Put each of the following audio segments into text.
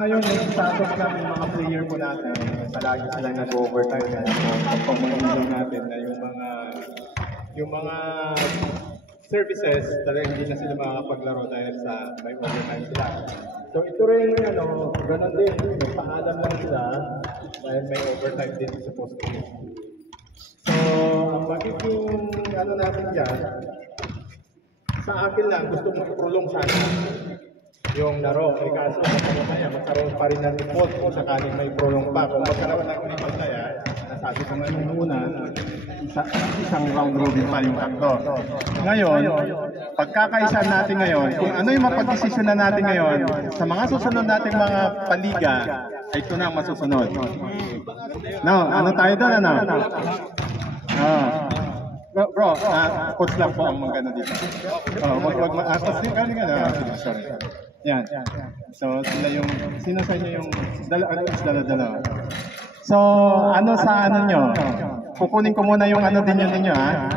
ngayon, yung status ng mga player po natin, palagi sila nag-overtime na. So, pagpapagulong natin na yung mga services, talagang hindi na sila makakapaglaro dahil sa may overtime sila. So, ito rin, ganun din, paalam lang sila dahil may overtime din supposed to be. So, ang magiging natin dyan, sa akin lang, gusto mo i-prolong sana yung laro. Eh kaso, magkaroon pa rin ng default kung sakaling may prolong pa. Kung magkaroon ng default na yan, nasabi ko nga nung una, isang round robin pa yung tatlo. Ngayon, pagkakaisa natin ngayon, kung ano yung mapag-desisyon na natin ngayon, sa mga susunod nating mga paliga, ay ito na ang masusunod. No, ano tayo doon, ano? Bro, coach lang po ang magano dito. Wag coach din galing sorry. Yan. So, sila yung, sino sa inyo yung, dala. So, ano sa ano nyo? Kukunin ko muna yung ano din yun ninyo, ha?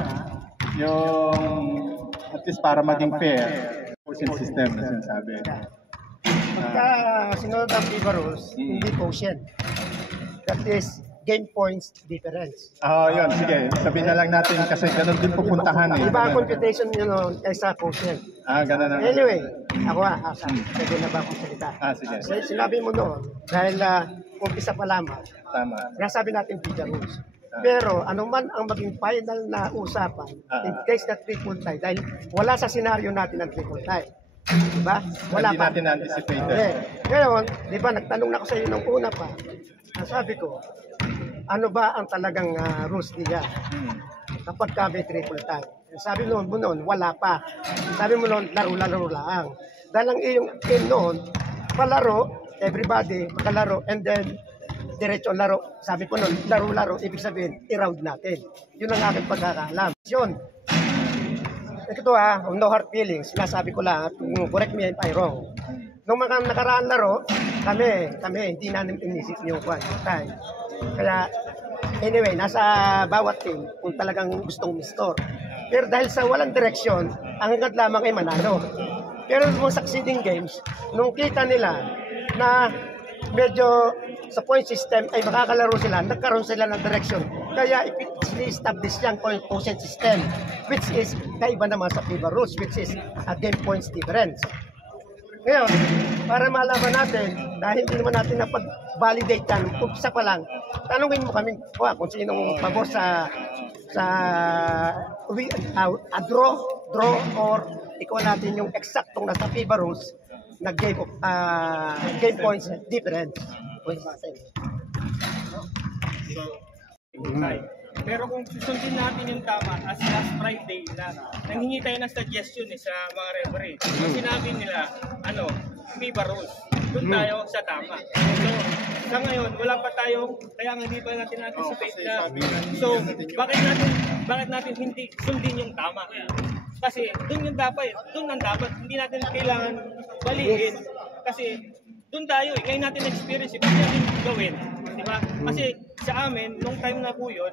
Yung, at least para maging fair, quotient system na sinasabi. Pagka sinunod ang FIFA rules, hindi quotient. That is, game points difference. Yun, sige. Sabihin na lang natin kasi ganun din pupuntahan eh. Iba ang computation nyo sa quotient. Ganun na. Anyway, ako pwede na ba akong salita? Sige. Sinabi mo noon, dahil umpisa pa lamang, Tama. nasabi natin FIFA rules. Pero anuman ang maging final na usapan, in case na triple tie, dahil wala sa senaryo natin ang triple tie. Diba? Wala hindi pa. natin anticipated. Okay. Ngayon, di ba, nagtanong na ako sa iyo nung una pa. Sabi ko, ano ba ang talagang rules niya kapag ka may triple tie? Sabi mo noon, wala pa. Sabi mo noon, laro-laro lang. Dahil ang iyong aim noon, palaro, everybody, makalaro, and then diretso laro. Sabi ko noon, laro-laro, ibig sabihin, i-round natin. Yun ang aking pagkakaalam. Yun. Ito no hard feelings. Sinasabi ko lang, correct me if I'm wrong. Nung mga nakaraan laro, kami, hindi namin inisip yung time. Kaya, anyway, nasa bawat team kung talagang gustong mistor. Pero dahil sa walang direksyon, ang hanggang lamang ay manalo. Pero nung succeeding games, nung kita nila na medyo sa point system ay makakalaro sila, nagkaroon sila ng direksyon. Kaya i-establish yung quotient system, which is kaiba naman sa FIFA rules, which is a game points difference. Ngayon, para malaman natin, dahil hindi naman natin napag-validate yan, kung isa pa lang, tanungin mo kami kung sinong pabor sa draw or ikaw natin yung eksaktong nasa FIFA rules na game points difference. Pero kung susundin natin yung tama, as last Friday na nanghingi tayo ng suggestion sa mga referee. Sinabi nila, FIFA rules. Doon tayo sa tama. So, sa ngayon, wala pa tayo, kaya nga hindi pa natin anticipate na. So, bakit natin hindi sundin yung tama? Kasi doon ang dapat, hindi natin kailangan balikin. Kasi doon tayo, ngayon natin experience, hindi natin gawin. Diba? Kasi sa amin, nung time na po yun,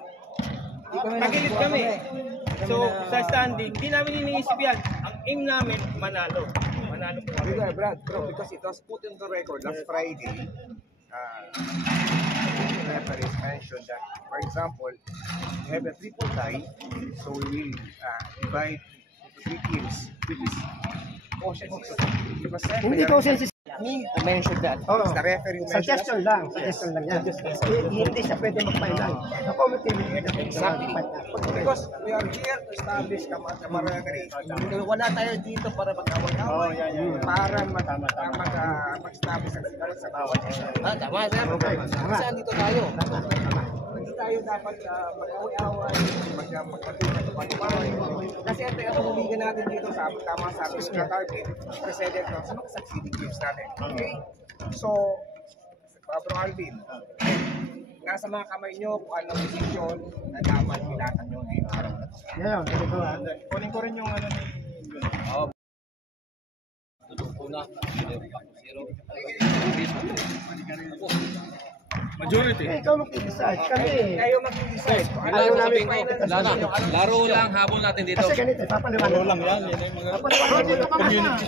tagilid kami. So, sa standing, hindi namin iniisip yan. Ang aim namin, manalo. Manalo po kami. Brad, because it was put in the record last Friday, the referees mentioned that, for example, we have a triple tie, so we will divide into 3 teams, which is quotient system. Hindi quotient system. Me to mention that. The referee who mentioned Suggestion lang yan. Hindi siya pwede mag-final. The committee will get exactly. Because we are here to establish camaraderie. Wala tayo dito para mag-away-away. Para mag-establish ang sigaret sa bawat isa. Tama, sir. Kasi andito tayo. Hindi tayo dapat mag-away-away, mag-away. Kasi ang humigan natin dito sa tama sa target, president sa mga succeeding games natin. Okay? So, Bro Alvin, nasa mga kamay nyo kung anong desisyon na dapat pinatan nyo ngayong araw na ito. Ngayon, kunin ko rin yung Majority. Ikaw mag-decide. Kami, Kayo mag-decide. ayaw namin Laro lang habol natin dito. Kasi ganito, papaliwanag. Laro lang yan. Yan yung mga Community.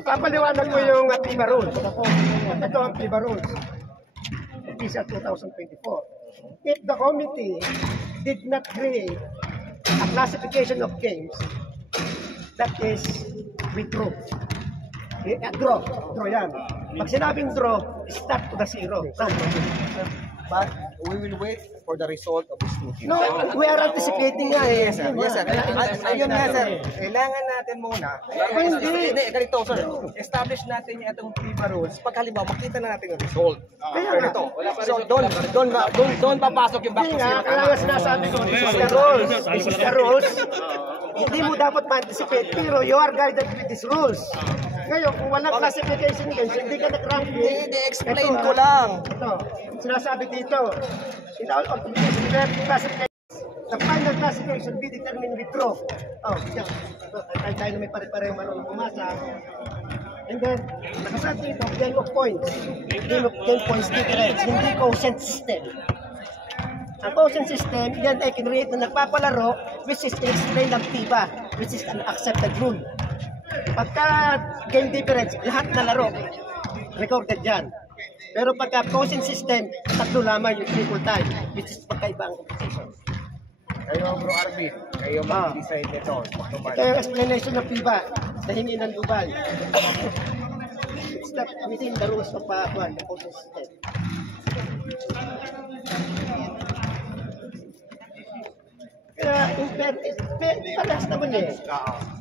Papaliwanag mo yung FIBA rules. Ito ang FIBA rules. Official 2024. If the committee did not create a classification of games, that is withdraw. Draw. Draw yan. Pag sinabing draw, start to the zero. But we will wait for the result of this meeting. No, we are anticipating nga eh. Yes, sir. Yes, sir. Ayun nga, sir. Kailangan natin muna. Hindi, ganito, sir. Establish natin yung itong FIBA rules. Pag halimbawa, makita na natin yung result. Ganito. So, doon papasok yung back to Hindi zero. nga, kaya nga sinasabi ko, this is the rules. This is the rules. Hindi mo dapat ma-anticipate, pero you are guided with these rules. Ngayon, kung walang classification games, hindi ka nag-ranking. Hindi, explain ko lang. Ito, sinasabi dito, in all competitions, we have classifications. The final classification be determined with draw. Oh, yan. Tayo na may pare-pareho marunong pumasa. And then, nakasabi dito, game of points. Game points difference, hindi quotient system. Ang quotient system, yan ay kinreate na nagpapalaro, which is explained ng FIBA, which is an accepted rule. Pagka game difference, lahat na laro, recorded yan. Pero pagka quotient system, tatlo lamang yung triple time, which is pagkaiba ang competition. Kayo, bro Arvin, kayo mag-decide nito. Ito yung explanation ng FIBA, nahingi ng Dubai. It's not within the rules of the quotient system. Kaya, parehas naman eh.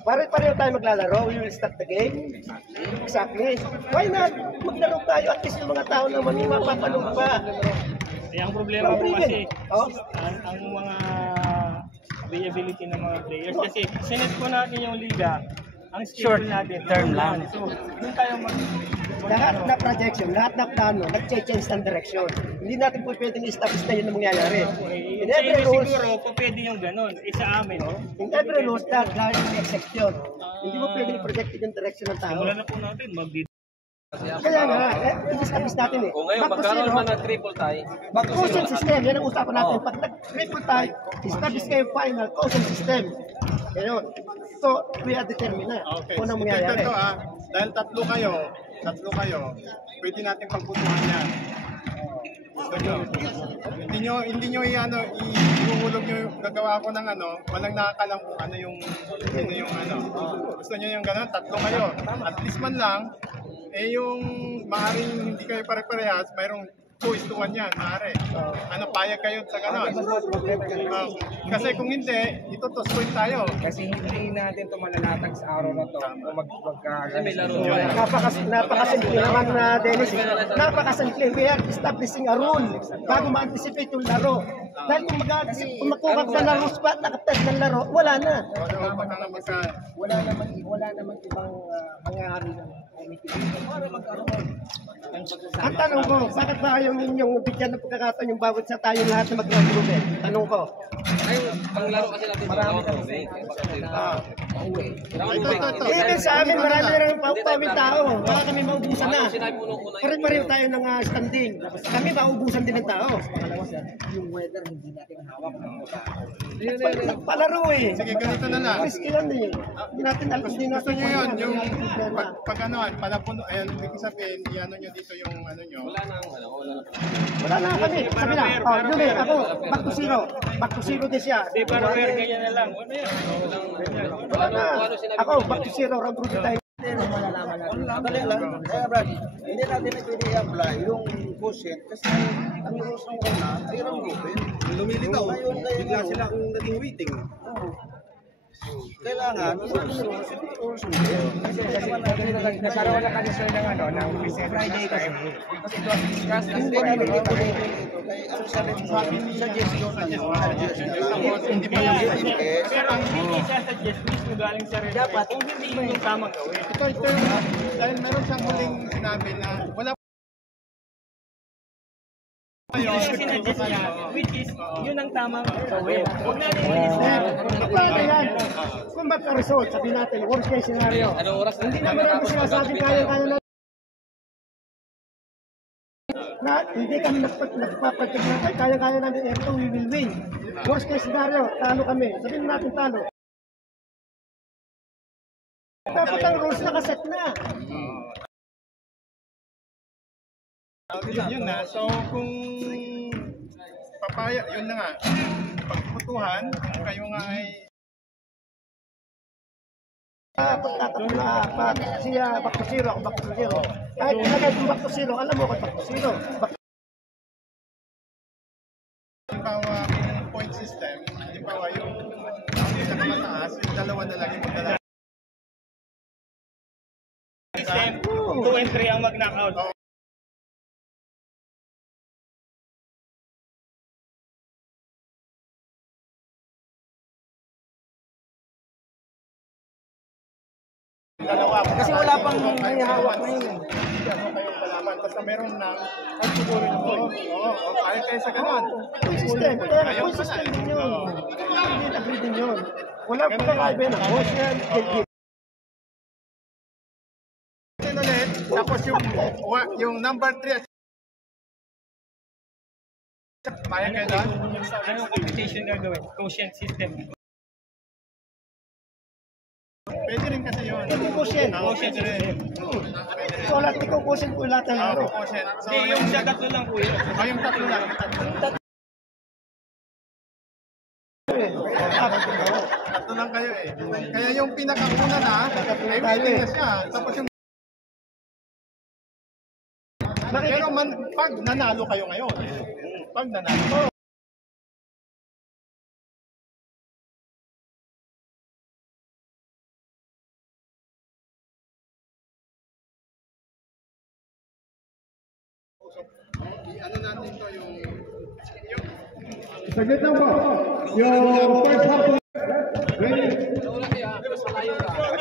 Pareho tayo maglalaro, we will start the game. Exactly. Why not? Maglaro tayo, at least yung mga tao naman yung mapapanood pa. Ang problema po kasi, ang mga availability ng mga players. Kasi sinet po natin yung liga, ang schedule natin, term lang. So, doon tayo Lahat na projection, lahat na plano, nag-change ng direction. Hindi natin po pwedeng establish na yun ang mangyayari. In every rules, siguro po pwede yung ganun. Sa amin, in every rules, dahil ng exception. Hindi mo pwedeng project yung direction ng tao. wala na po natin Kaya nga, i-establish natin eh. Kung ngayon, Back to magkaroon zero, man ng triple tie, quotient system, yan ang usapan natin. Pag nag-triple tie, establish kayo final quotient system. Ganyan. So, we are determined na kung anong mangyayari. Ito dahil tatlo kayo, pwede natin pagputuhan yan. Gusto nyo? Hindi nyo ihuhulog nyo, gagawa ko ng walang nakakalam kung ano yung Gusto nyo yung gano'n, tatlo kayo. At least man lang, yung maaaring hindi kayo pare-parehas, mayroong 2:1 yan, maaari. Payag kayo sa gano'n. Kasi kung hindi, itotoskoin tayo. Kasi hindi natin ito malalatag sa araw na ito kung magkagalit. Napakasimple naman na Dennis. Napakasimple. We are establishing a rule bago ma-anticipate yung laro. Dahil kung magkukat na laro pa, nakatest ng laro, wala na. Wala naman ibang mangyari ng committee para magkaroon. Ang tanong ko, bakit ba ayaw ninyong bigyan ng pagkakataon yung bawat sa tayo lahat na mag-groove? Tanong ko. ay, ang laro kasi natin marami Even sa amin, marami na rin kaming tao. Baka kami maubusan na. Pare-pareho tayo ng standing. Kami maubusan din ng tao. Yung weather hindi natin hawak ng Palaro eh. Sige, ganito na lang. Risk yan eh. Hindi natin alam. Hindi Gusto natin nyo yun, yung problema. pag palapuno, ibig sabihin, i-ano nyo dito yung nyo. Wala na kami. Sabi na, yun eh, ako, back to zero. Back to zero din siya. Di para ganyan na lang. Ano yan? Wala na. Ako, back to zero. Round route tayo. malalaman natin. Madali lang. Kaya Brad, hindi natin pwede i-apply yung quotient kasi ang rules ng una ay round robin. Lumilitaw. Ngayon, Bigla sila kung naging waiting. Kailangan, nagkaroon na kasi sila ng Friday kasi. Kasi it was discussed as hindi namin ito dito. Kaya ang suggestion hindi pa lang Pero ang hindi isa-suggest mismo galing sa rin. Dapat, kung hindi yun yung tamang gawin. Ito, dahil meron siyang huling sinabi na wala Yun yung sinuggest niya, which is, yun ang tamang gawin. Huwag natin Paano yan? Kung magka-result, sabihin natin, worst case scenario. Hindi naman namin sinasabing kaya na. na hindi kami nagpapagkag na kaya-kaya namin ito, we will win. Worst case scenario, talo kami. Sabihin natin talo. Dapat ang rules nakaset na. Yun na. So kung papaya, yun na nga. Pagputuhan, kung kayo nga ay Pagtatapula, back to zero, ako back to zero. Kahit ilagay kong back to zero, alam mo ko back to zero. halimbawa yung point system, halimbawa yung pinakamataas, yung dalawa na lang yung magdala. System, 2 and 3 ang mag-knockout. Dalawa. Kasi wala pang hihawak na yun. Hindi ako kayong malaman. Basta meron na, ay siguro yung oo, kaya kayo sa ganon. Point system, kaya point system din yun. Hindi agree din yun. Wala pang kakaiba na. Point yan, Ulit, tapos yung number 3, kaya kayo doon? Anong computation gagawin? Quotient system. Pwede rin kasi yun. Hindi quotient. Quotient rin. So lahat ikaw quotient po lahat ng laro. Quotient. So, Hindi, yung siya tatlo lang po yun. yung tatlo lang. Tatlo lang kayo eh. Kaya yung pinakauna na, ay waiting na siya. Tapos yung pero pag nanalo kayo ngayon, pag nanalo, ano natin to yung saglit lang po. Yung first half ready?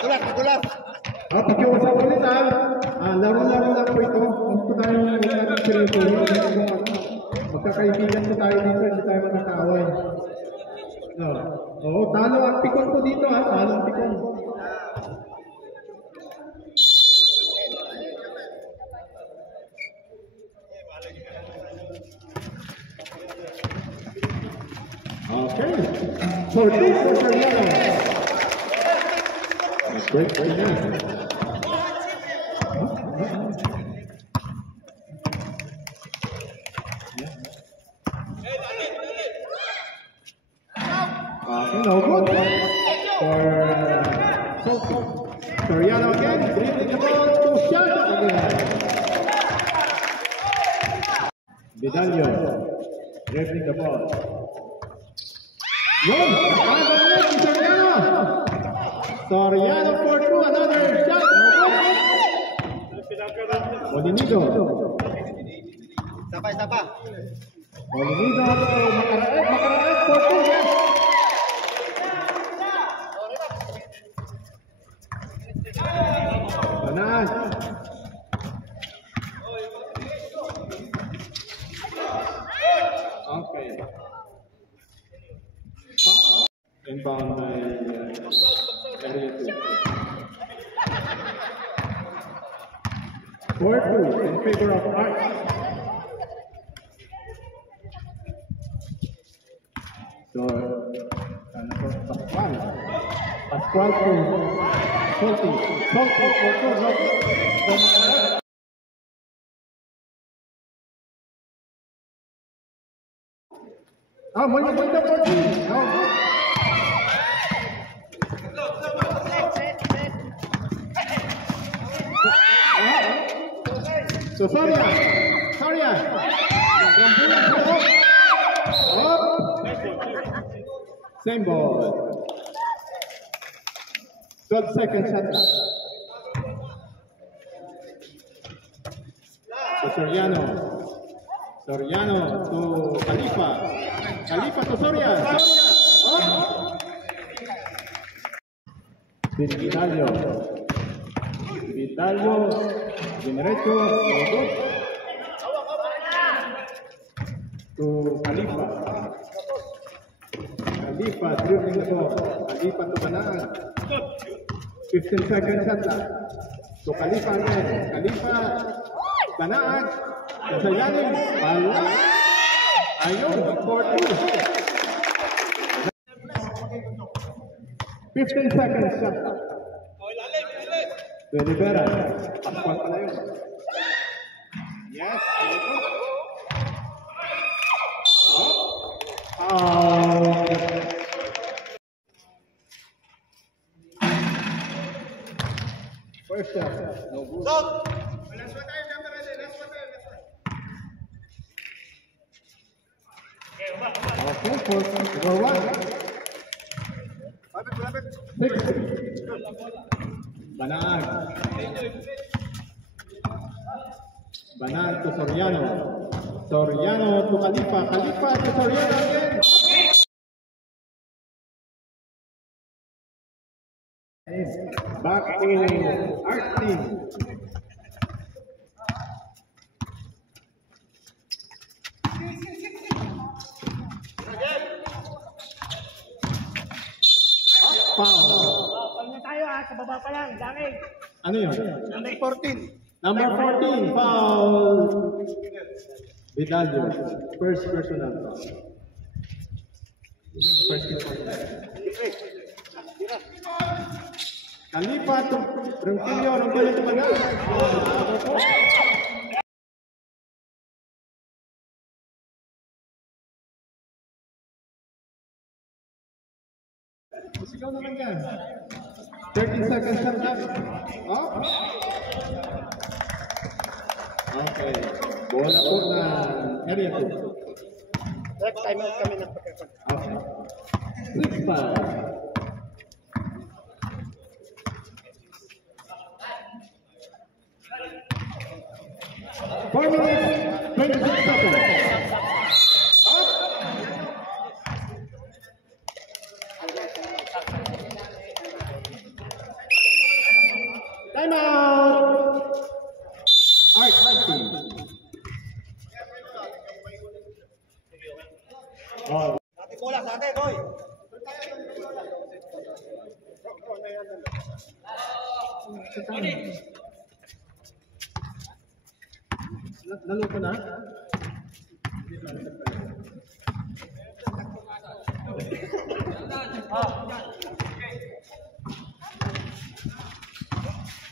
Nagulat. Pakiusap ulit laro-laro lang po ito. Huwag po tayo seryoso. Magkakaibigan po tayo dito, hindi tayo magkakaaway. Oo, talo ang pikon po dito talo ang pikon. Okay. So this is Ariano. Great. No good for Sophie. Ariano again, dribbling the ball to shot again. Vidalio, dribbling the ball. Yun! Soriano for two, another shot. Molinido. Sapa. Molinido to Macaraet for two. Panas. Okay. Inbound by area 2. 4-2 in favor of Arts. So, Pascual to Salty for 2. Molinido for 3. So Soria. Same ball. 12 seconds shot. So Soriano to Khalifa to Soria. Vidalio, Generecho, to Khalifa dribbling the ball. Khalifa to Banaan. 15 seconds shot. So Khalifa again. Banaan. Kasayanin. Wala. Ayun, 4-2. 15 seconds shot. De Rivera. Pascual pala yun. Yes. First shot. No good. Okay, for number 1. 6. Banaan. Banaan to Soriano. Soriano to Khalifa. Khalifa to Soriano again. Back to Art team. Foul. Pag tayo sa baba pa lang, dami. Ano yun? Number 14. Number 14, foul. Vidalio, first personal foul. First personal. Khalifa to Ronquillo, Ronquillo to Magal. Sigaw naman yan. 13 seconds shot clock. Oh. Okay. Bola po na area 2. Next time out kami ng pagkakot. Okay. 6-5. Four minutes, 26 seconds. Time out. Art team. Oh. Lalo ko na?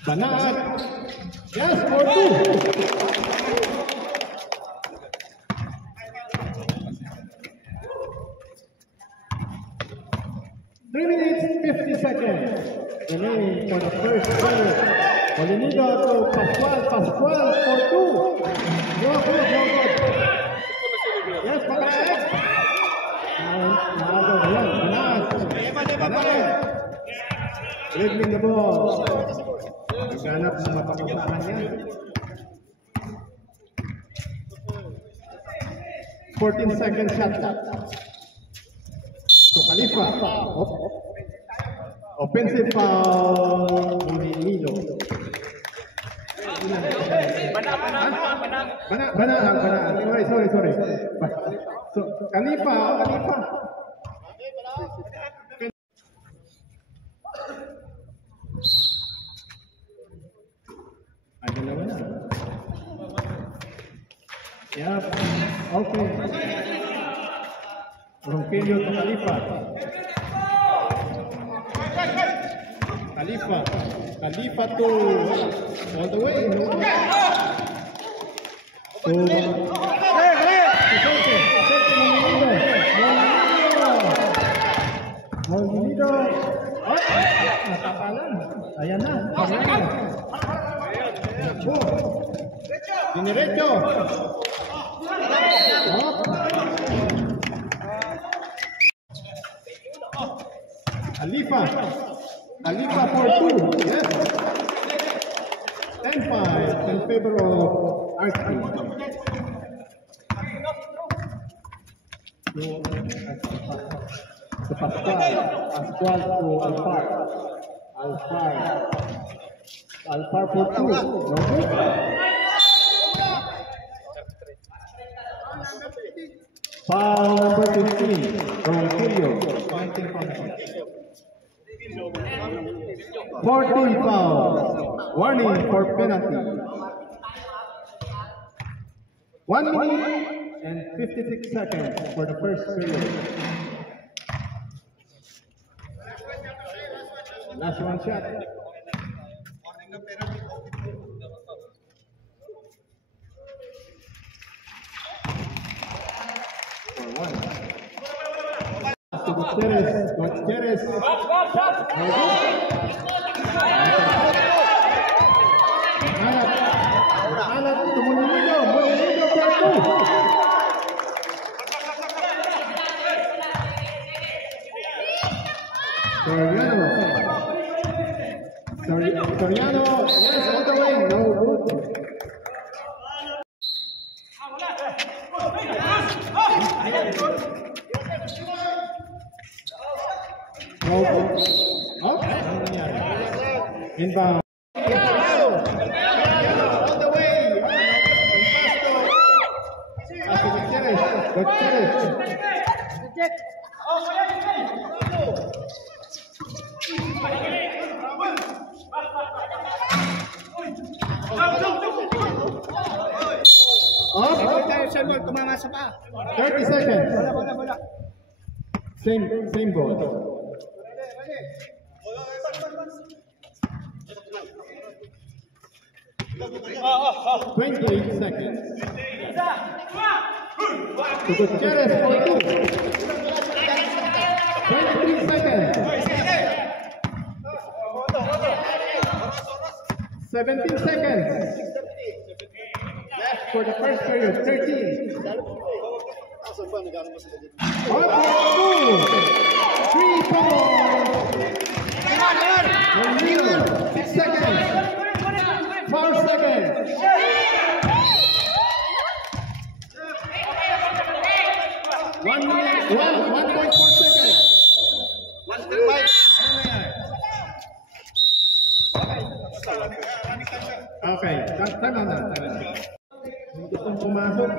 Banat. Yes, 4-2. Three minutes, 50 seconds. Remaining for the first goal. Polinido to Pascual. Pascual, 4-2. No good, no good. Yes, Pagkain. Nado, ayan, Banat. Dribbling the ball. Naghanap ng mapapuntahan yan. 14 seconds shot clock. So Khalifa. Offensive foul. Polinido. Banat. Sorry. So Khalifa. Ada lawan na. Yep. Okay. Ronquillo to Khalifa. Khalifa to all the way. Polinido. Natapalan. Ayan na. Diniretso. Khalifa for 2. Yes. 10-5 in favor of RC. So Pascual to Alfar. Alfar for 2. No good. Foul number 15. Ronquillo. 14 foul. Warning for penalty. 1 minute and 56 seconds for the first period. Last one shot. For one. Gutierrez. Gutierrez. Alat, Molino for two. Soriano, yes, all the way, no good. No good. Okay. Inbound. All the way. Gutierrez. Tumama sa pa. 30 seconds. Same goal. Oh. 28 seconds. Gutierrez for two. 23 seconds. 17 seconds. Left for the first period. 13. Oh, 3 points. 6 seconds. 4 seconds. 1.4 seconds. 1.5. Okay, tama na. Gustong pumasok.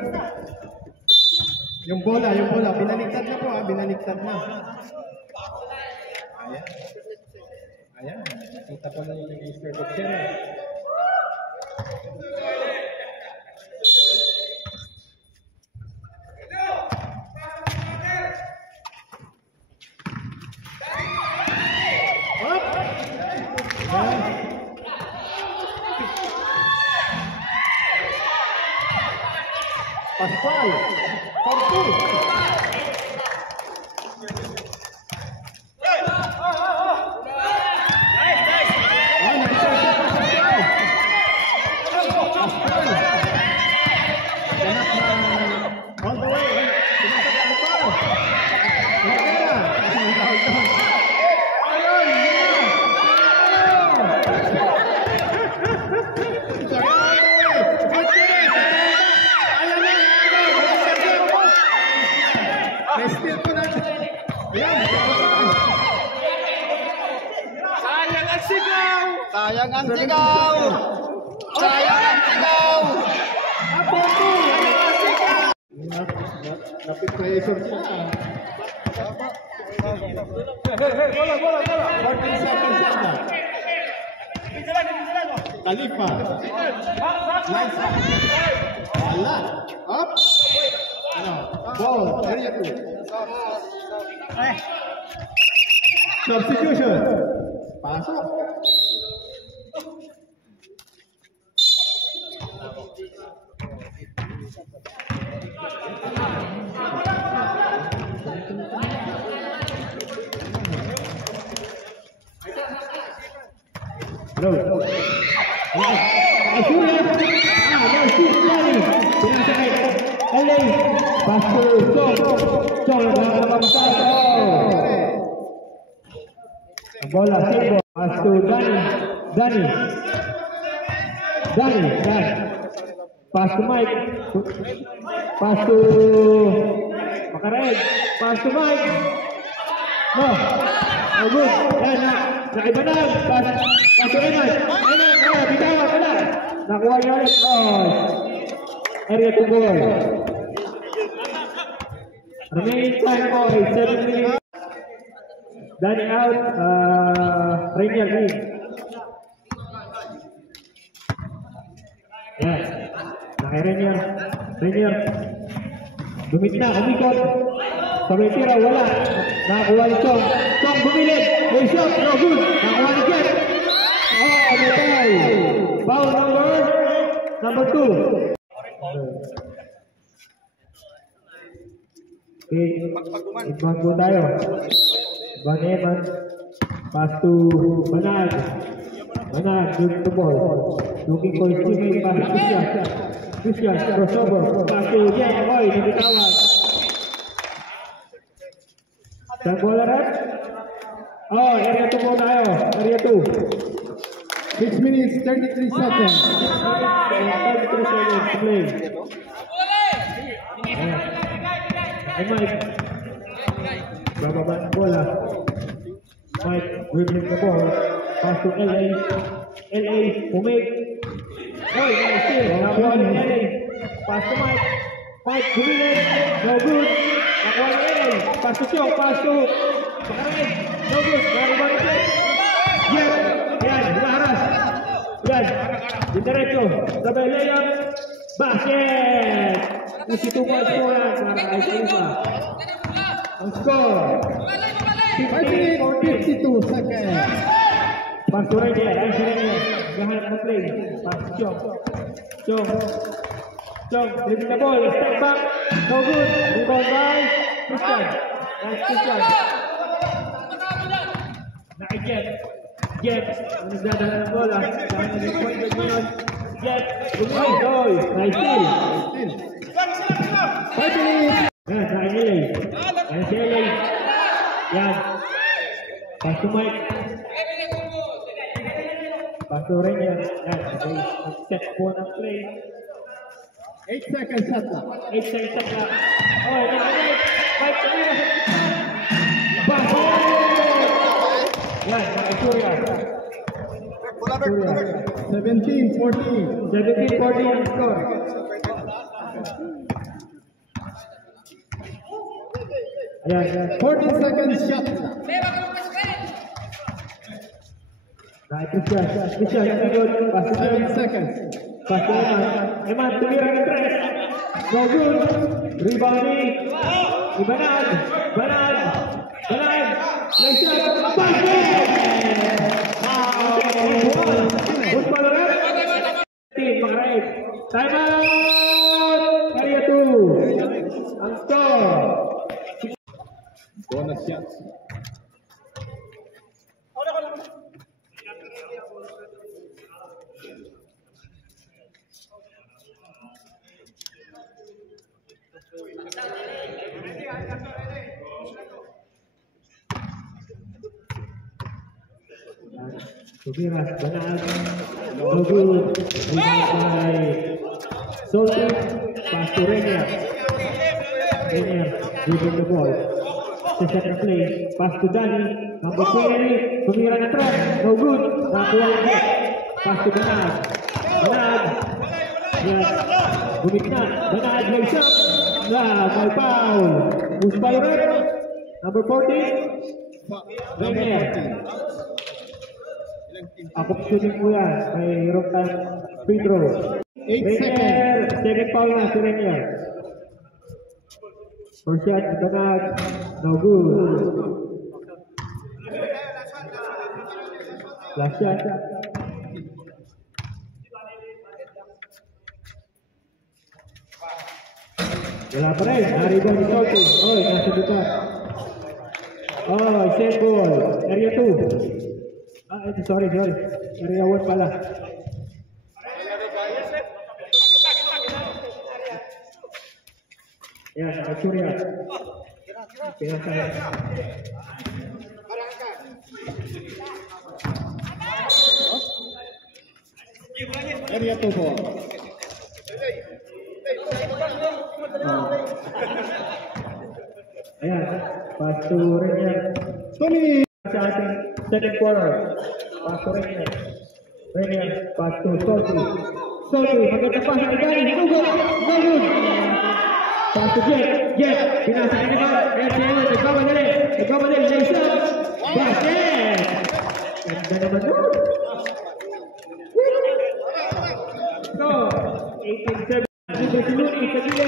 Yung bola, binaliktad na po binaliktad na. Ayan, nakita po na yung Mr. Gutierrez. Pascual, for two. All the way. Sayang ang sigaw! Sayang ang sigaw! Napipressure siya. 14 seconds siya. Khalifa. Nice. Wala. Up. Ball. Area 2. Substitution. Pasok. Hello. Bola sibuk, pass to Dani. Pass to Mike. Pass to Makared. Pass to Mike. No. Oh, good. Yan na. Nakibanag. Pass to Eman. Bitawan. Wala. Nakuha niya ulit. Area to goal. Remaining time po is 7 minutes. Dani out. Rainier in. Yan. Naki-Rainier. Rainier. Dumit na, umikot. Sabay tira, wala. Nakakuha ni Chong. Chong bumilid. May shot, no good. Nakakuha ni Jet. Oh, namatay. Foul number 2. Okay, ibang po tayo. Van Eman. Pass to Banag. Banag, good to ball. Looking for his teammate, pass to Christian. Christian, crossover. Pass to Jen. Oy, nabitawan. Saan bola rin? Oh, area 2 po tayo. Area 2. 6 minutes, 33 seconds. 33 seconds to play. Ay, Mike. Bababa ng bola. Mike, dribbling the ball. Pass to LA. LA, pumig. Oy, nice steal. Nakuha ni LA. Pass to Mike. Mike, bumili. No good. Nakuha ni LA. Pass to Chong. Pass to Makaramid. No good. Nakuha ni Chong. Yan. Yan. Hinaharas. Yan. Di derecho. Sabay layup. Basket. Isi 2 points po yan. Para kay Saifa. Ang score. 52 seconds. Pass to Rainier. Ay, si Rainier. Gahanap ng play. Pass to Chong. Chong. Chong. Dribbling the ball. Step back. No good. Rebound by Christian. Nice Christian. Naka-Jet. Jet. Ang nagdadala ng bola. Dahil nag-pointed mo yun. Jet. Good boy. Nice steal. 5 minutes. Yan, naka-LA. Yan si LA. Yan. Pass to Mike. Pass to Rainier. Yan. Nag-set po ng play. 8 seconds shot clock. 8 seconds shot clock. Oh, naka-Mike. Mike, tumira. Basket! Yan, naka-Surya. 17-14. 17-14 ang score. Ayan, ayan. 14 seconds shot clock. Christian, Christian, very good. Pass to 7 seconds. Pass to Eman. Eman, tumira ng tres. No good. Rebounding. Banag. Banag. Banag. Nice shot. Basket! Good ball ulit. Team, Makaraig. Time out! Area 2. Ang score. Bonus shots. Tumiras, Banag. No good. Rebound by Salty. Pass to Rainier. Rainier, dribbling the ball. Sa second play, pass to Danny. Number 20, tumira na trap. No good. Nakuha yung net. Pass to Banag. Banag. Yan. Bumik na. Banag, may shot. May foul. Who's by red? Number 14. Rainier. Ako shooting po yan. May rock time free throw. 8 seconds. Second foul na si Rainier. First shot, Banag. No good. Last shot. Wala pa rin. Nariban ni Salty. Oy, nasa duka. Oh, set ball. Area 2. Sorry. Area 1 pala. Yan, Surya. Pinasa. Area 2 ball. Ayan, pass to Rainier. 20. Sa ating second quarter. Pass to Rainier. Rainier, pass to Salty. Salty, maganda pass ni Danny. No good. Pass to Jet. Pinasa ni Eman. Nagkamadali. Nice shot. Basket! Ganda naman doon. So, 18-7. Sa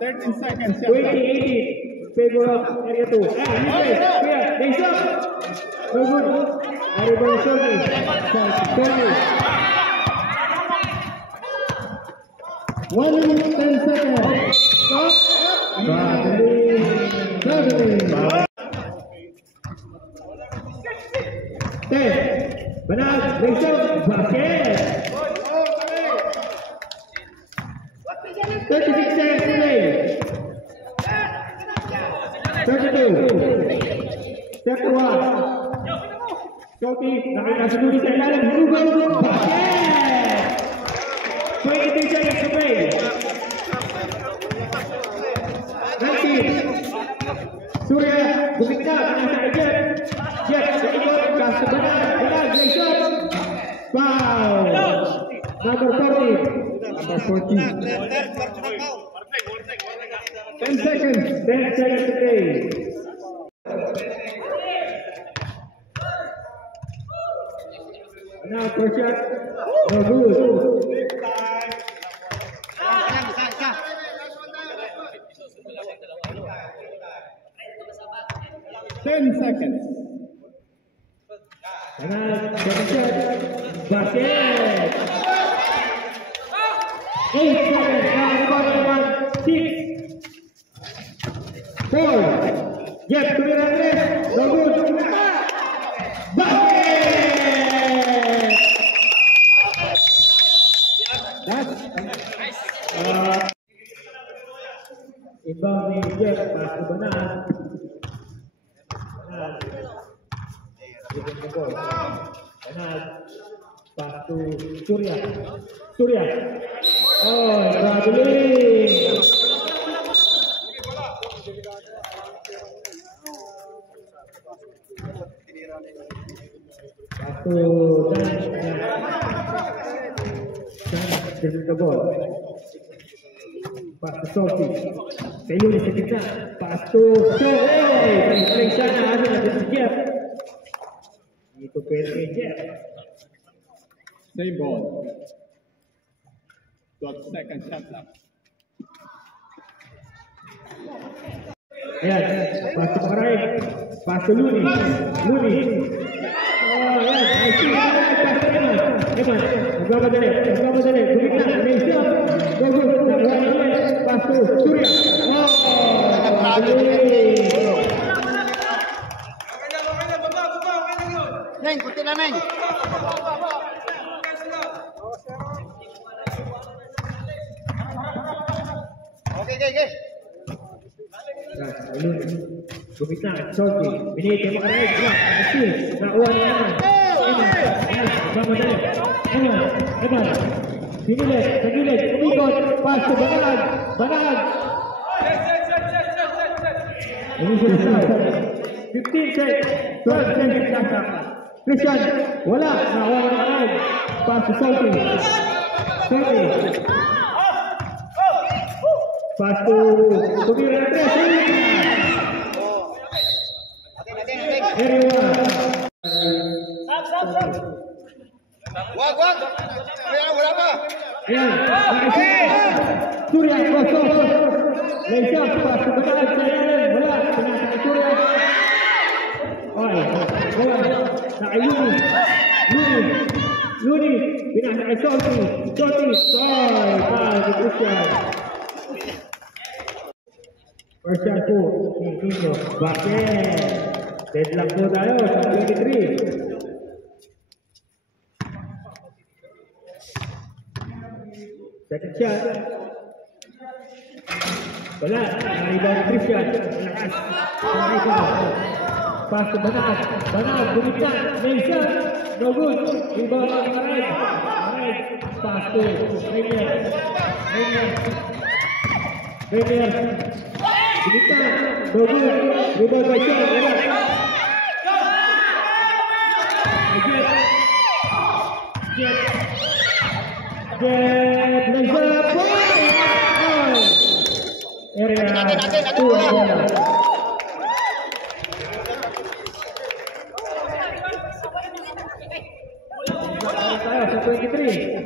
13 seconds. 20-18. Favor of area 2. Clear. Next up. No good. Arriba Shorty. Shorty. 1 minute 10 seconds. Stop. Banag, next up, basket. 36 seconds to play. 32. Step to 1. Shorty, nakakasunod sa ilalim. Hugo, basket. 23 seconds to play. 19. Surya, bumigta, pinasa kay Jeff. Jeff, sa ikot, kaso banag, next up. Foul. Number 40. Number 40. 10 seconds. 10 seconds to play. Now, first shot. No good. 10 seconds. Second shot. Basket. 8 seconds. Now, 6. 4. Jeff, tumira 3. No good. Basket! That's inbound ni Jeff. Pass to Banal. Banal. Pass to Surya. Surya. Oh, traveling. Pass to Dan the ball. Pass to Sophie. Kayo ni sa gitna. Pass to Sophie. Play sana ano natin si Jeff. Dito pwede kay Jeff. Same ball. 12 seconds shot lang. Ayan. Pass to Maray. Pass to Looney. Looney. Oh, ayan. I see. Pass to Eman. Eman. Magbamadali. Magbamadali. Bumigla. May shot. Go good. Pass to Surya. Oh! Neng, kunti na, Neng. Okay. Bumigla. Sophie. Binigay kay Maray. Steal. Nakuha niya naman. Eman. Magbamadali. Eman. Sinilit. Sagilid. Ikot. Pass to Banag. Banag. 15 seconds. 12 seconds lang. Christian. Wala. Nakuha na Banag. Pass to Sophie. Sophie. Pass to Tumira. Everyone. Wag! Wala pa! Ayan. Surya. Laser. Pass to Banag. Sayalan. Wala. Pinasa kay Surya. Okay. Wala. Nakay Looney. Pinasa kay Sophie. Foul ni Christian. First shot po. Nino. Basket. Deadlock po tayo sa 23. Second shot. Wala. Nakaiba ni Christian. Malakas. Pass to Banag. Bumigla. May shot. No good. Rebound ni Maray. Pass to Rainier. Bumigla. No good. Rebound by Sean. Wala. Jet. Laser. Area 2 bola. Tayo sa 23.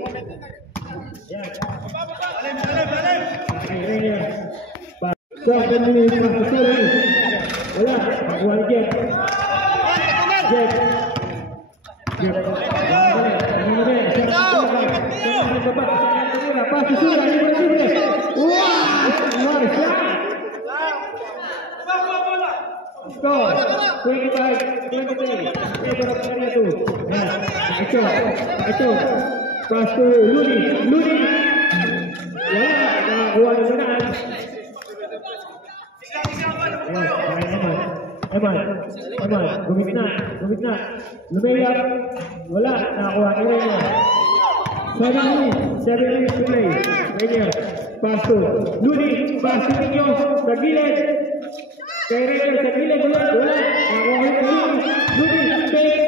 Yan. Okay, Rainier. 7 minutes para sa Solly. Wala, pagkuha ni Jet. Jet. Jet. Ano na rin? Pasi Sula, libre. Wow! Nice shot! Score, 25-23. Favor of Area 2. Ito. Pass to Luni. Wala, nakakuha ng banaan. Eman, gumit na. Lumayap, wala, nakakuha ng Reyna. 7 minutes to play. Reyna, pass to Luni, pass to Ninyo, sa gilid. Kay Reyna sa gilid, wala, nakakuha ng Luni, take.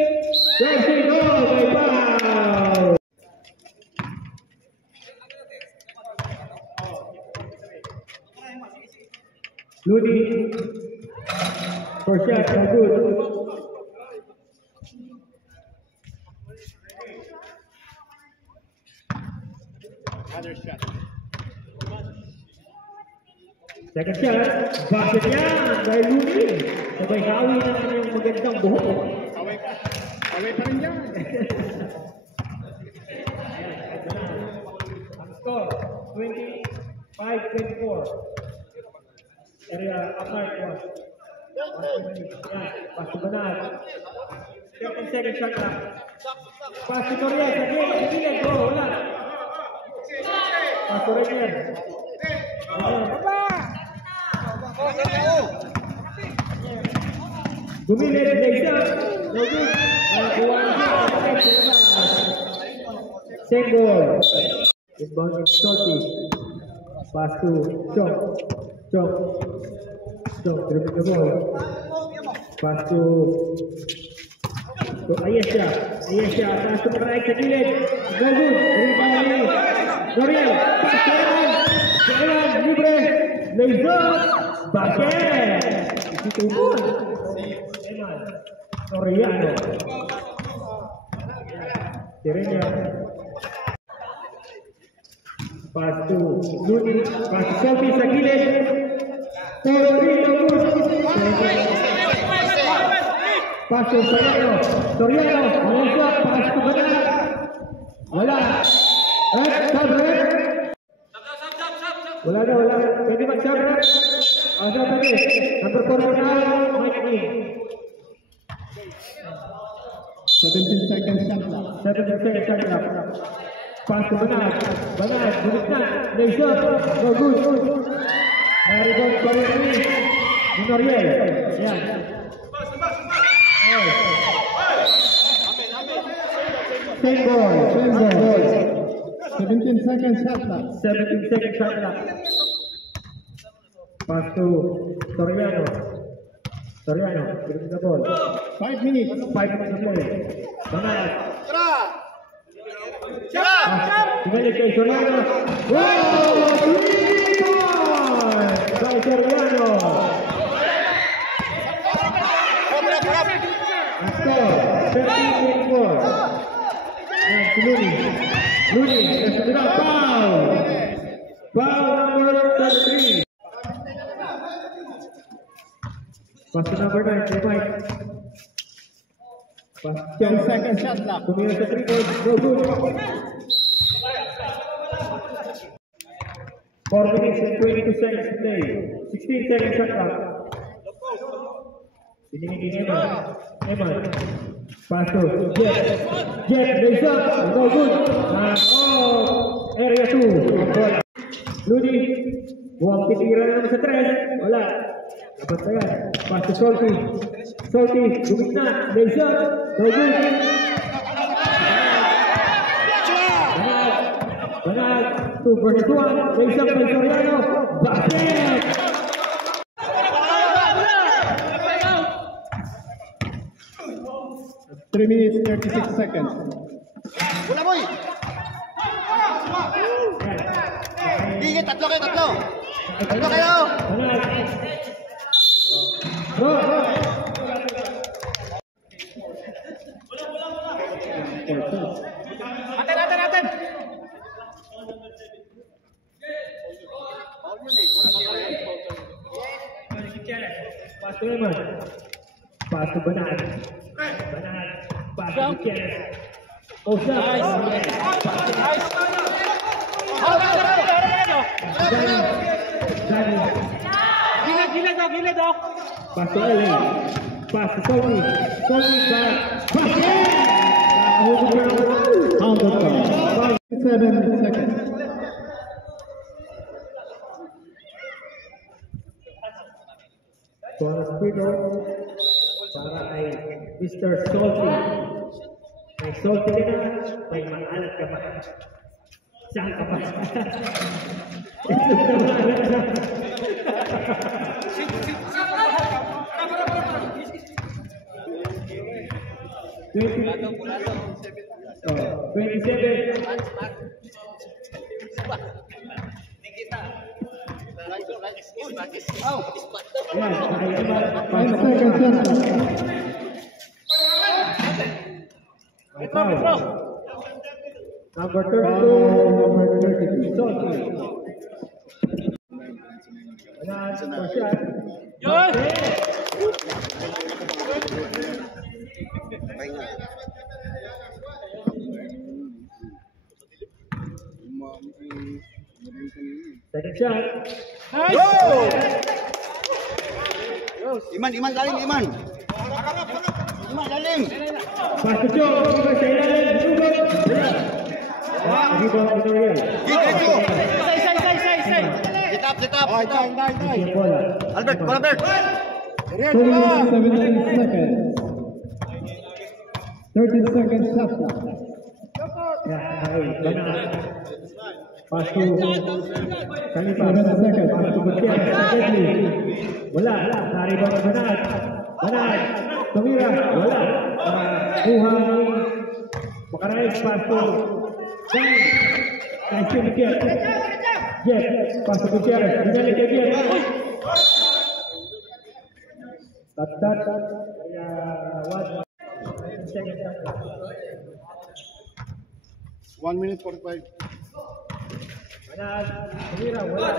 Let's go, may foul. Luni, for shot, no good. Another shot. Second shot, basket niya dahil Luni. Sabay hawi na kanyang magandang buhok. Away pa rin yan. Ang score, 25-24. Area apart was. Pass to Banal. 13 seconds shot lang. Pass to Toriel. Sige, go. Wala. Pass to Toriel. Gumilid, Leisa. No good. Same goal. Inbound in Salty. Pass to Chong, dribbling the ball. Pass to Ayesha, pass to Maraik sa gilid. No good. Rebound ni Noriel. Pass to Eman, libre. Leisa, basket. Isituman. Eman, Noriano. Tirenya. Pass to Luni, pass to Sophie sa gilid. 4-3, no good. Pass to Soriano, Malaysia, pass to Banal. Wala. Sub-red. Wala. Pwede mag-sub-red. Sub-red. Number 4 na, Mike Lee. 17 seconds shot lang. 17 seconds shot lang. Pass to Banal, bulit na, Leisa, no good. Naribon pa rin ni Noriel. Yan. Same ball. 17 seconds shot lang. 17 seconds shot lang. Pass to Soriano, giving the ball. 5 minutes. 5 minutes to play. Banal. Ibalik kay Soriano. Wow! 3 points by Soriano. Ang score, 13-24. And si Luni, nasunod foul. Foul number 33. Pass to number 9, kay Mike. Pass 10 seconds shot lang. Tumira sa 3 points, no good. 4 minutes and 22 seconds to play. 16 seconds shot clock. Pinigiging Eman. Pass to Jet, raise up, no good. Area 2. Luni, buwang titira na naman sa 3. Wala. Dapat na yan. Pass to Salty, gumit na, raise up, no good. Banal, 2 versus 1, raise up by Soriano, basket! Three minutes, 36 seconds. Wala boy! Sige, tatlo kayo! Banal! Bro! Atin! to Eman. Pass to Banat. Banat. Pass to Gutierrez. Osa. Dani. Gilid oh. Pass to LA. Pass to Sophie. Sophie back. Pass in! Count of 7 seconds. Bonus free throw para kay Mr. Salty. May salty ka na, may maalat ka pa. Saan ka pa? Oh, 27. Yeah, 5 seconds. Number 32, number 32. Wala, shot. Second shot. Iman, lalim, Iman. Iman, lalim. Pass to Joe. Sa ilalim. Rebound Victorial. Sit up. Bola. Albert. 17 seconds. 13 seconds shot clock. Pass to Khalifa. 7 seconds. Pass to Gutierrez. Wala. Naribang Banat. Tumira. Wala. Kuha ni Makarayag. Pass to Dani. Nice to Gutierrez. Pass to Gutierrez. Binalik kay Gutierrez. Tat. Kaya 1 second shot clock. 1 minute 45. Tumira, wala.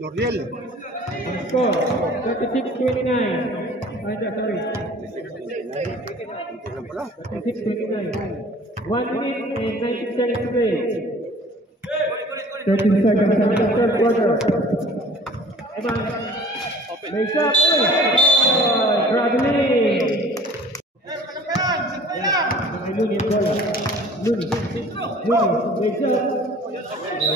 Noriel. Score 36-29. Sorry. 36-29. 1 minute and 19 seconds to play. 13 seconds in the third quarter. Eman. Lace up. Traveling. Looney ang bola. Looney. Lace up. Ayan.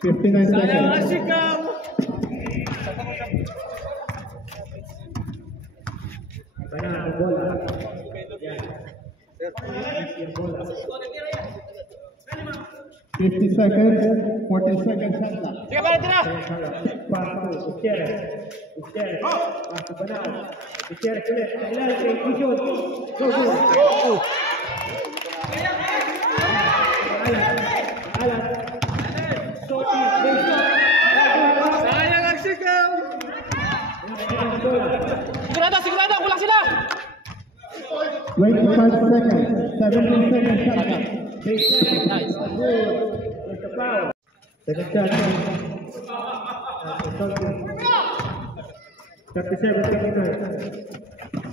59 seconds. Ayan ang bola. Ayan. 50 seconds, 40 seconds. Sige, tira! Pass to Gutierrez. Pass to Banat. Gutierrez ulit. Ilan kay Vision. Go. Alat. Soti. Sayang ang sigaw! Sigurado! Kulang sila! 25 seconds, 17 seconds shot clock. Nice. Good. The foul. Second shot. 37 seconds.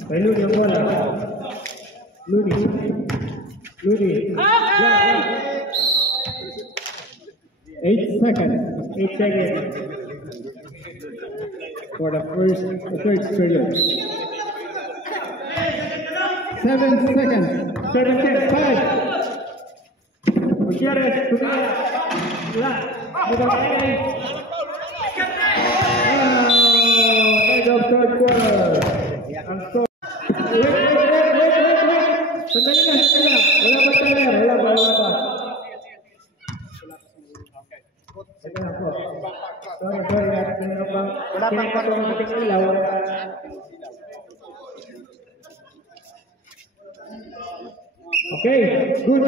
May Looney ang bola. Looney. Okay! 8 seconds. For the third period. 7 seconds. 5. Gutierrez, Tumira. End of third quarter. Ang score. Wait. Sandali na. Wala ba? Teka lang po. Sorry. Wala pang ating ilaw. Okay, good.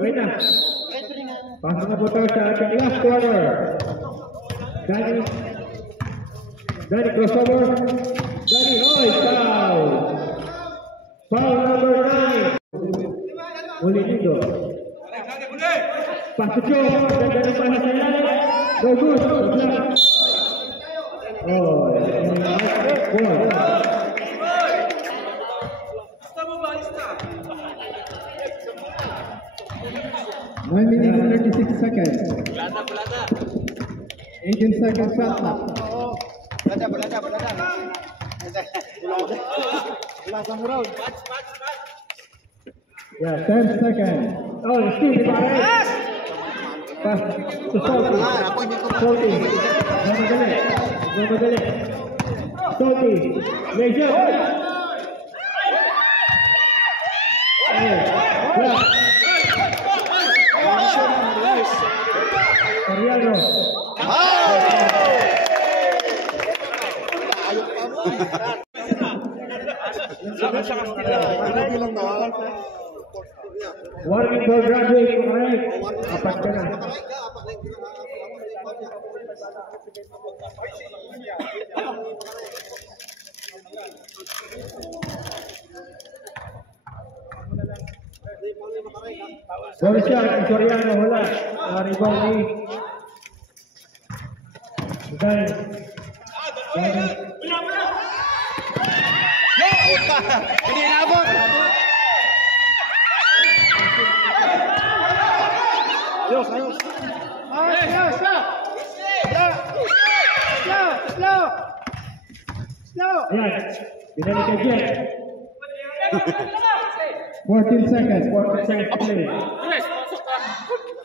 Wait na. Pasok na po tayo sa ating last quarter. Danny crossover. Danny Hoy, foul. Foul number 9. Uli dito. Pasok yun. Ganda ng pala sa ilalim. Go good. Oh, ball. 1 minute and 36 seconds. 18 seconds shot clock. Yeah, 10 seconds. oh, Steve, pass. Pass to Salty. Salty. Mamadali. Salty. Major. Ariano. Warning for graduate, correct. Apat ka na. Sorry siya, Soriano, wala. Rebound ni Dahil. Hindi inabot. Ayos. Slow. Ayan, binalik ka dyan. 14 seconds. 14 seconds play.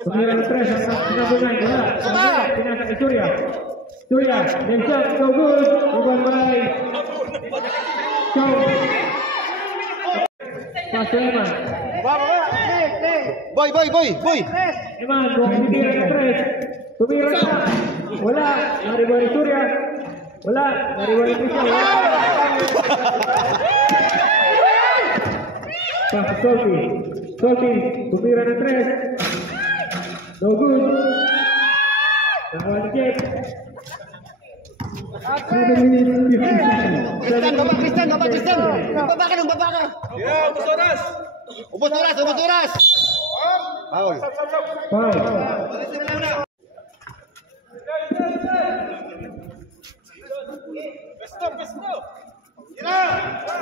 Tumira ng 3, ang pinabunay, wala. Pinasa kay Surya. Surya, then shot, so good. Ibang by Chow. Pass to Eman. Boy. Eman, tumira ng 3. Tumira siya. Wala. Naribuan ni Surya. Wala. Naribuan ni Surya. Pass to Salty. Salty, tumira ng 3. No good. Nakawa ni Jeff. 7 minutes 50 seconds. Kristen, baba ka. Ubos oras. Foul. Foul.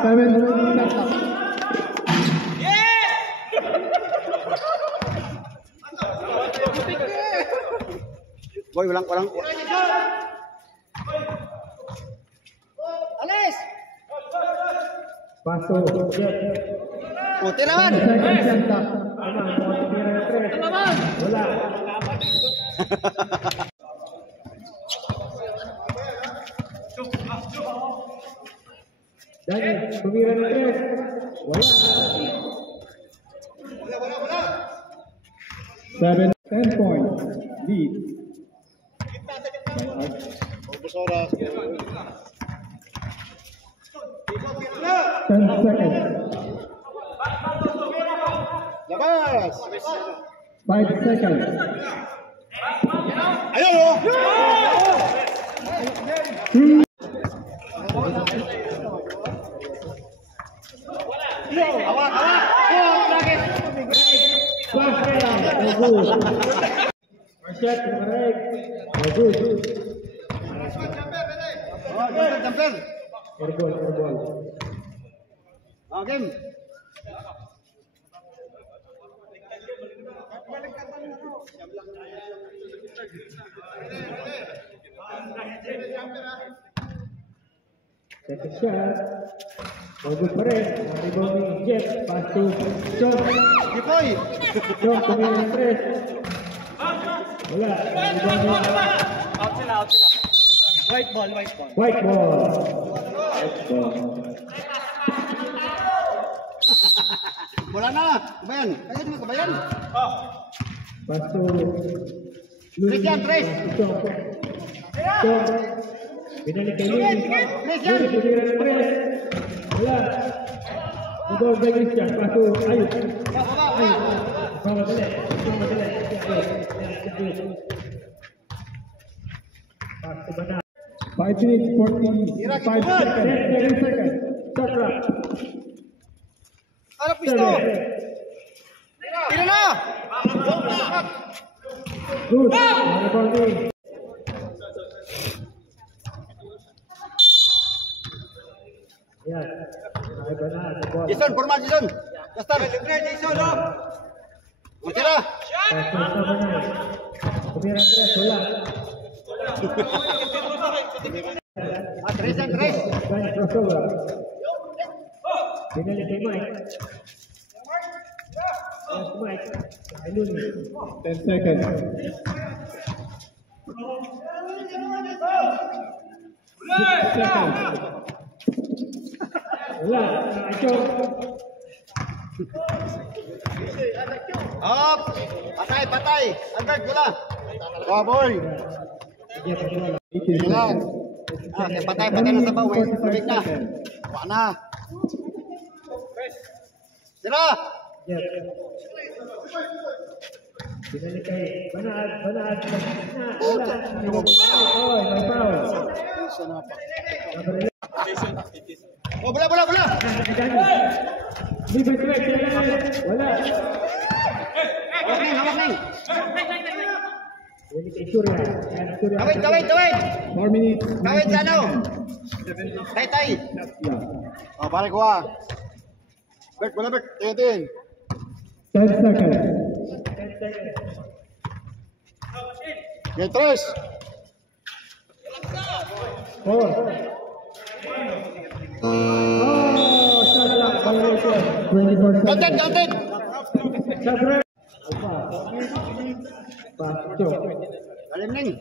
Seven minutes shot clock. Boy, walang. Alis. Pass to Jeff. Puti naman. Second shot clock. Eman, tumira ng 3. Wala. Dahil, tumira ng 3. Wala. 10 points. Lead. Ubos oras. 10 seconds. Labas. 5 seconds. Ayun oh. Shot, correct. Good. Jumper. Airball. Game. Second shot. Good pa rin. Rebound ni Jeff. Pass to Chong. Dipoy. Chong, tumira ng 3. Wala. Rebound ni Out sila. White ball. White ball. Wala na. Kabayan. Kaya di mo kabayan. Pass to Christian, Tres. Chong. Binalik kay Luis. Luis, tumira ng 3. Wala. Rebound by Christian. Pass to Ayub. Pamadali. Pass to Banal. 5 minutes, 45 seconds. 10 seconds. Shot clock. Ano pisto? Tira na! Good. Volleyball game. Yan. Ay Banal. Sa bola. Jason, formal Jason. Justin. Jason, no? Matira. Pass to Banal. Tumira tres. Wala. Tres and tres. Banal crossover. Pinalik kay Mike. Yes, Mike. Ayun. 10 seconds. Seconds. Wala. Ito. Up. Patay, patay. Albert, wala. Baboy. Sige, pagwala. 18 Yan. seconds. Okay, patay, patay na sa bawi. Balik na. Wala na. Tira. Yes. Pinalik kay Banal. Banal. Wala. Oh, may foul. Number 11. Oh, bola, bola, bola. Libre strike. Wala. Hawak ning, hawak ning. Pinalik kay Surya. Yan, Surya. Kawit, kawit, kawit. 4 minutes. Kawit sa ano? Tay, tay. Oh, balik ko ah. Bert, bola, Bert. Tingin. 10 seconds. 10 seconds. Okay, tres. 4. Oh, shot clock violation. 24 seconds. Counted, counted. Shot break. Pass to. Lalim ning.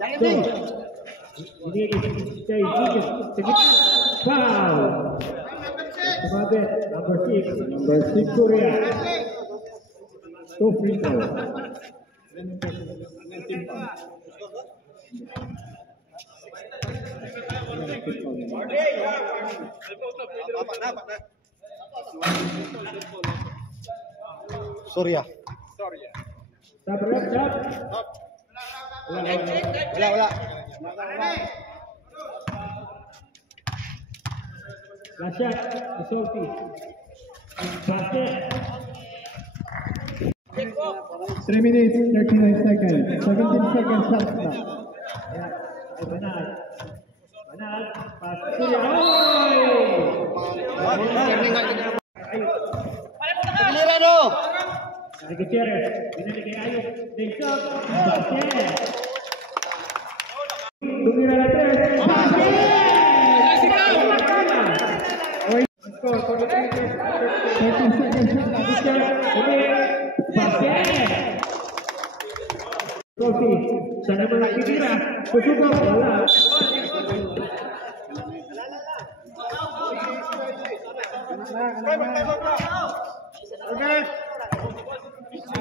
Lalim ning. Ini kay Jigis. Sige. Foul. Sumabit. Number 6. Number 6. Surya. 2 free throw. Surya. Stop rep, stop. Wala, wala. Last shot. To Salty. Basket. 3 minutes, 39 seconds. 17 seconds shot clock. Ayan. Ay, Banal. Banal. Pass. Surya. Ay! Pilira no. Ay, Gutierrez. Binalik kay Ayos. Nixon. Basket. Tumira na 3. Basket! Okay. Score. 13 seconds shot clock. Basket! Salty. Siya naman ang titira. Susubok. Wala.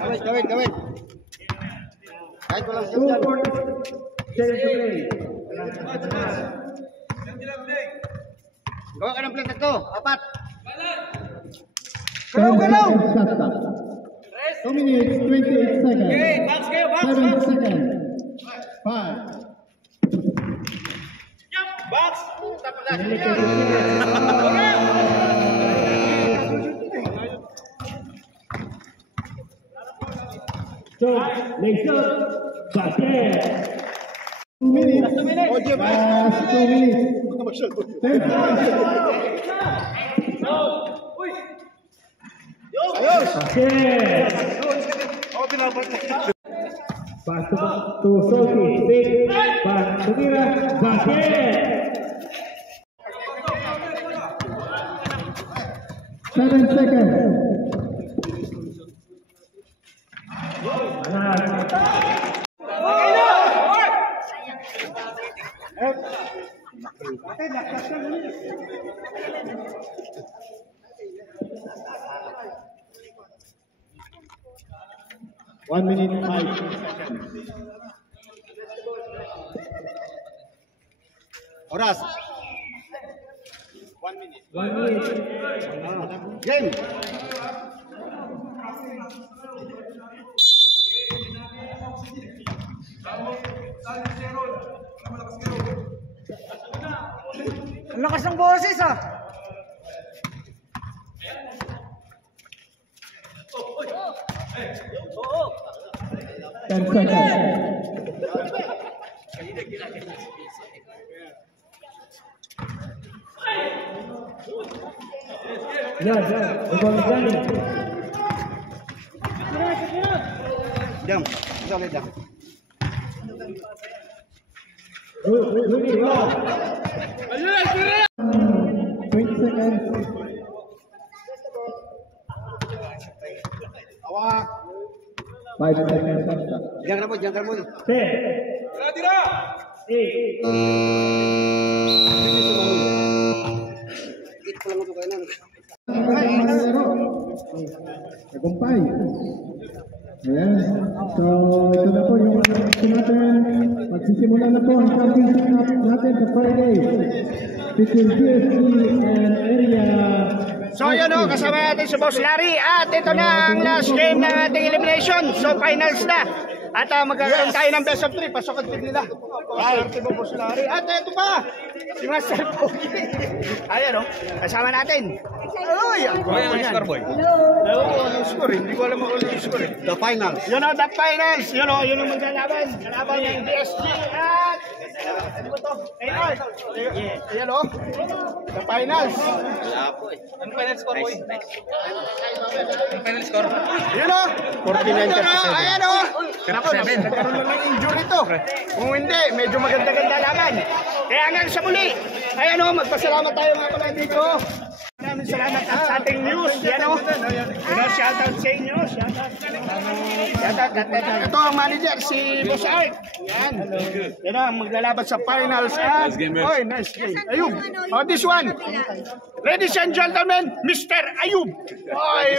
Gawin, gawin, gawin. Kahit walang 2 siya. 7 to play. Gawa ka ng play tatlo. Apat. 10 seconds shot clock. 2 minutes, 28 seconds. 7 seconds. 5. Binalik kay Gutierrez. So, Nixon. Basket! 2 minutes. Last 2 minutes. 10 seconds. Basket! Pass to Salty. Big. Pass. Tumira. Basket! 7 seconds. One minute, 5 seconds. Oras. 1 minute. Game. Ang lakas ng boses ah. Ten seconds. Yan, ibang Johnny. Jam. Solid jam. Rudy, go. 20 seconds. Awak. 5 seconds. Jangan rambut, jangan rambut. 10. Tira. 8. Ito lang ito kainan. Tagumpay. Ayan. So, ito na po yung natin. Magsisimula na po ang championship natin sa Friday. Between PSG and area. So yun o, kasama natin si Boss Larry. At ito na ang last game ng ating elimination. So finals na. At magkakaroon tayo ng best of 3. Pasok ang team nila. Paswerte mo, Boss Larry. At ito pa, si Master Pogi. Ayan o, kasama natin. Ay, ang gwapo yan. Ewan ko anong score, hindi ko alam kung anong score. The finals. Yun o, the finals. Yun o, yun ang maglalaban. Kalaban ng PSG at... Ano ba ito? Ayan o, the finals. Ano final score, boy? Ano final score? Yun o, 49-37. Ayan o. Nagkaroon na ng injury to. Kung hindi, medyo maganda-ganda laban. Kaya hanggang sa muli. Ayan o, magpasalamat tayo mga pala dito. Maraming salamat sa ating news. Yan o. Shoutout sa inyo. Shoutout. Ito ang manager, si Boss Art. Yan. Yan o, maglalaban sa finals. Oy, nice game. Ayub. Oh, this one. Ladies and gentlemen, Mr. Ayub. Oy.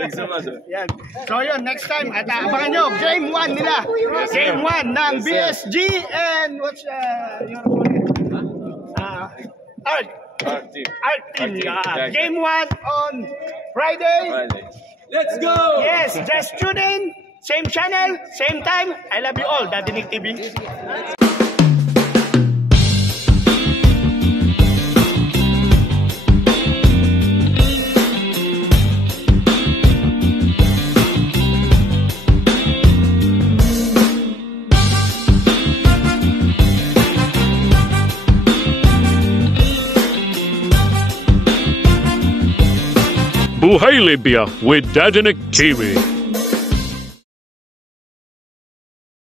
Thanks so much. Yan. So yun, next time, at abangan nyo, game 1 nila. Game 1 ng BSG and what's your opponent? Art. Art team. Game 1 on Friday. Let's go! Yes, just tune in. Same channel, same time. I love you all, Daddy Nick TV. Buhay Libya with Dadinik TV.